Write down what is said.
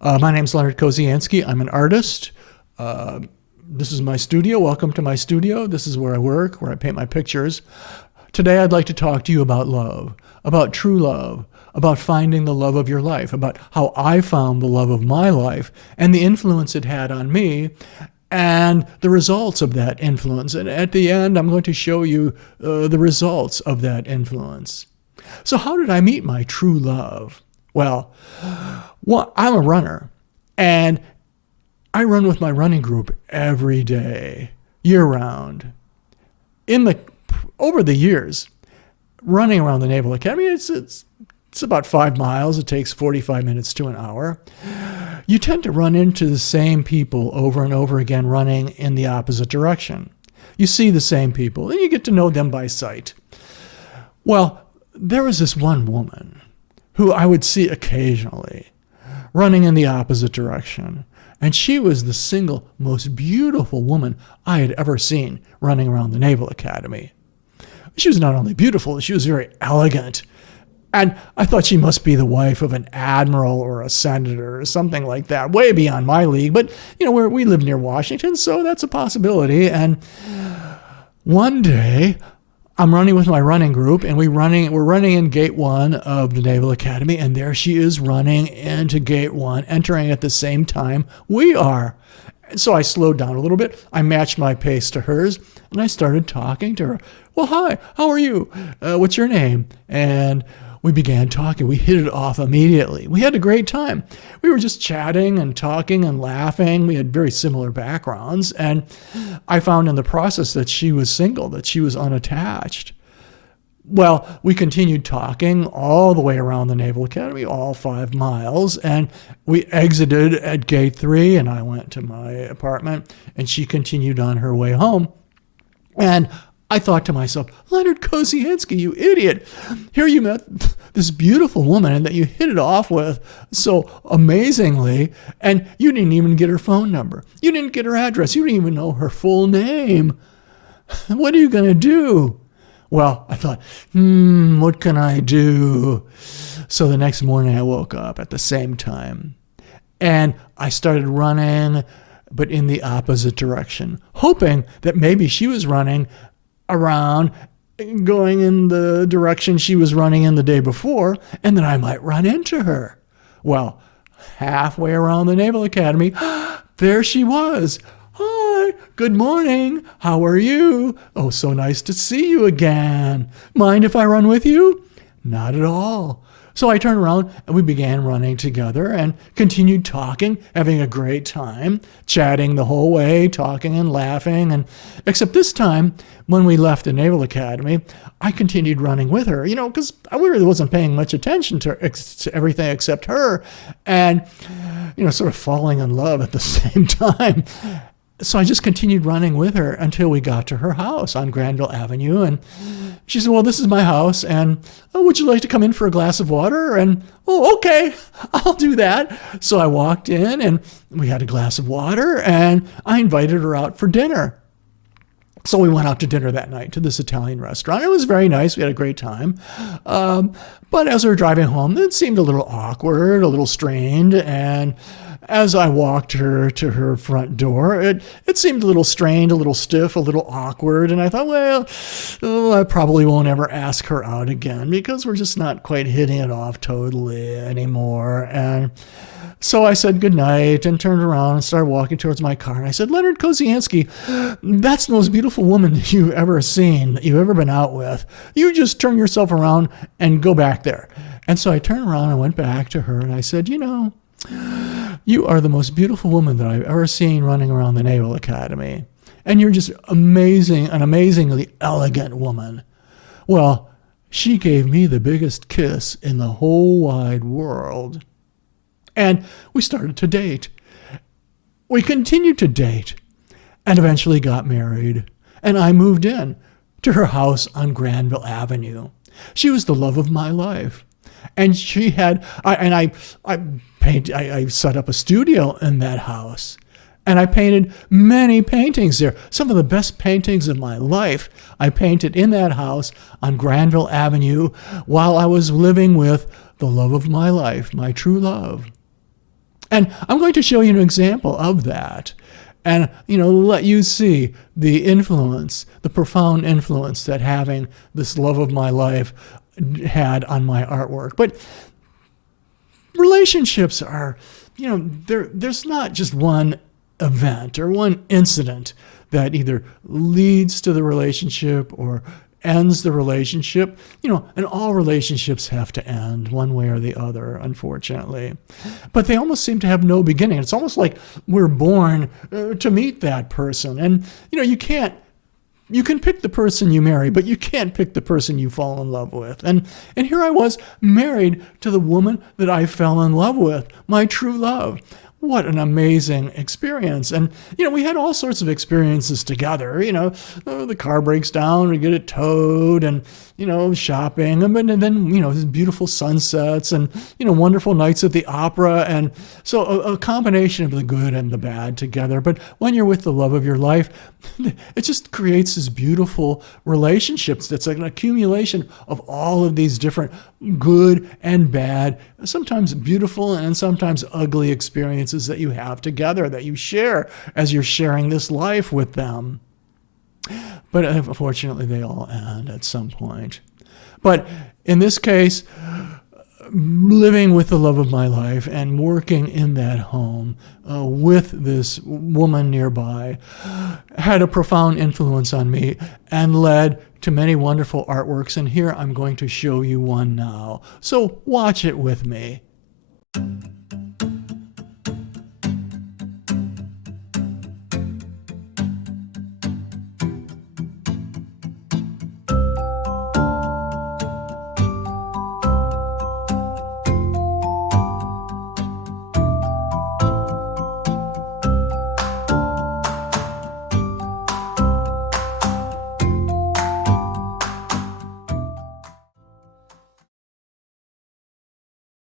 My name's Leonard Kozianski. I'm an artist. This is my studio. Welcome to my studio. This is where I work, where I paint my pictures. Today, I'd like to talk to you about love, about true love, about finding the love of your life, about how I found the love of my life and the influence it had on me and the results of that influence. And at the end, I'm going to show you the results of that influence. So how did I meet my true love? Well, I'm a runner, and I run with my running group every day, year-round. Over the years, running around the Naval Academy, it's about 5 miles. It takes 45 minutes to an hour. You tend to run into the same people over and over again running in the opposite direction. You see the same people, and you get to know them by sight. Well, there was this one woman who I would see occasionally running in the opposite direction. And she was the single most beautiful woman I had ever seen running around the Naval Academy. She was not only beautiful, she was very elegant. And I thought she must be the wife of an admiral or a senator or something like that, way beyond my league. But, we live near Washington, so that's a possibility. And one day, I'm running with my running group, and we're running in Gate 1 of the Naval Academy, and there she is running into Gate 1, entering at the same time we are. And so I slowed down a little bit. I matched my pace to hers, and I started talking to her. Well, hi, how are you? What's your name? And we began talking. We hit it off immediately. We had a great time. We were just chatting and talking and laughing. We had very similar backgrounds. And I found in the process that she was single, that she was unattached. Well, we continued talking all the way around the Naval Academy, all 5 miles. And we exited at Gate 3, and I went to my apartment, and she continued on her way home. And I thought to myself, Leonard Kozianski, you idiot. Here you met this beautiful woman and that you hit it off with so amazingly, and you didn't even get her phone number. You didn't get her address. You didn't even know her full name. What are you going to do? Well, I thought, what can I do? So the next morning I woke up at the same time, and I started running, but in the opposite direction, hoping that maybe she was running around, going in the direction she was running in the day before, and then I might run into her. Well, halfway around the Naval Academy, there she was. Hi, good morning. How are you? Oh, so nice to see you again. Mind if I run with you? Not at all. So I turned around and we began running together and continued talking, having a great time, chatting the whole way, talking and laughing. And except this time, when we left the Naval Academy, I continued running with her, because I really wasn't paying much attention to everything except her, and, sort of falling in love at the same time. So I just continued running with her until we got to her house on Granville Avenue. And she said, well, this is my house. And would you like to come in for a glass of water? And, oh, okay, I'll do that. So I walked in and we had a glass of water and I invited her out for dinner. So we went out to dinner that night to this Italian restaurant. It was very nice. We had a great time. But as we were driving home, it seemed a little awkward, a little strained. And as I walked her to her front door, it seemed a little strained, a little stiff, a little awkward. And I thought, I probably won't ever ask her out again because we're just not quite hitting it off totally anymore. And so I said goodnight and turned around and started walking towards my car. And I said, Leonard Kozianski, that's the most beautiful woman you've ever seen, that you've ever been out with. You just turn yourself around and go back there. And so I turned around and went back to her and I said, you are the most beautiful woman that I've ever seen running around the Naval Academy. And you're just amazing, an amazingly elegant woman. Well, she gave me the biggest kiss in the whole wide world. And we started to date. We continued to date and eventually got married. And I moved in to her house on Granville Avenue. She was the love of my life. And she had, I set up a studio in that house. And I painted many paintings there. Some of the best paintings of my life I painted in that house on Granville Avenue while I was living with the love of my life, my true love. And I'm going to show you an example of that and, let you see the influence, the profound influence that having this love of my life had on my artwork. But relationships are, there's not just one event or one incident that either leads to the relationship or ends the relationship, and all relationships have to end one way or the other, unfortunately. But they almost seem to have no beginning. It's almost like we're born to meet that person. And, you can pick the person you marry, but you can't pick the person you fall in love with. And here I was married to the woman that I fell in love with, my true love. What an amazing experience. And, we had all sorts of experiences together. The car breaks down, we get it towed, and, shopping, and then, beautiful sunsets and, wonderful nights at the opera. And so a combination of the good and the bad together. But when you're with the love of your life, it just creates this beautiful relationships that's like an accumulation of all of these different good and bad, sometimes beautiful and sometimes ugly experiences that you have together, that you share as you're sharing this life with them. But unfortunately, they all end at some point. But in this case, living with the love of my life and working in that home with this woman nearby had a profound influence on me and led to many wonderful artworks. And here I'm going to show you one now. So watch it with me.